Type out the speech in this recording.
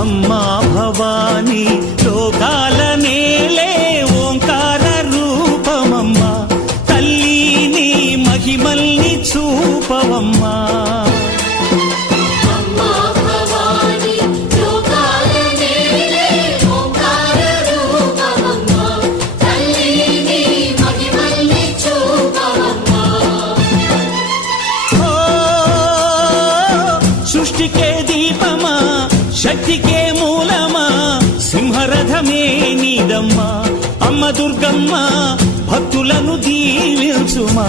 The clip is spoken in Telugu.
అమ్మా భవానీ లోకాల నేలే ఓంకార రూపమమ్మా తల్లి నీ మహిమల్ని చూపవమ్మా సృష్టికే దీపమా శక్తికే మూలమా సింహరథమే నీదమ్మా అమ్మ దుర్గమ్మ భక్తులను దీవించుమా